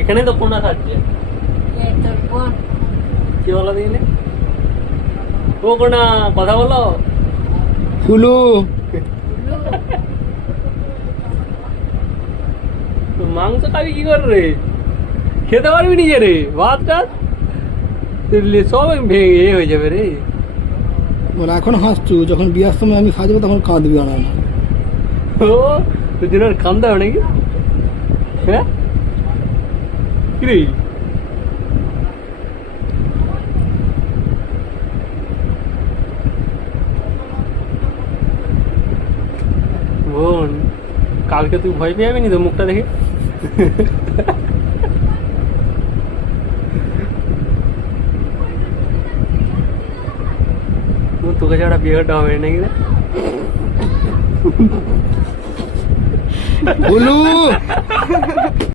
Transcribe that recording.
এখানে তো কোনা খাচ্ছে কি বলো দিনে ও কোনা কথা বলো ফুলু মাংস খাবি কি করে রে খেতে পারবি নিজে রে ভাত টাত সব ভেঙে হয়ে যাবে রে বলে এখন হাসছু, যখন বিয়ার সময় আমি সাজবো তখন কাঁদবি আর না। ও তোর জন্য আর কান্দা হবে নাকি হ্যাঁ কি রে বোন কালকে তুই ভয় পেয়ে যাবি নি তো মুখটা দেখে তোকে ছাড়া বিয়েটা হবে নাকি রে ফুলু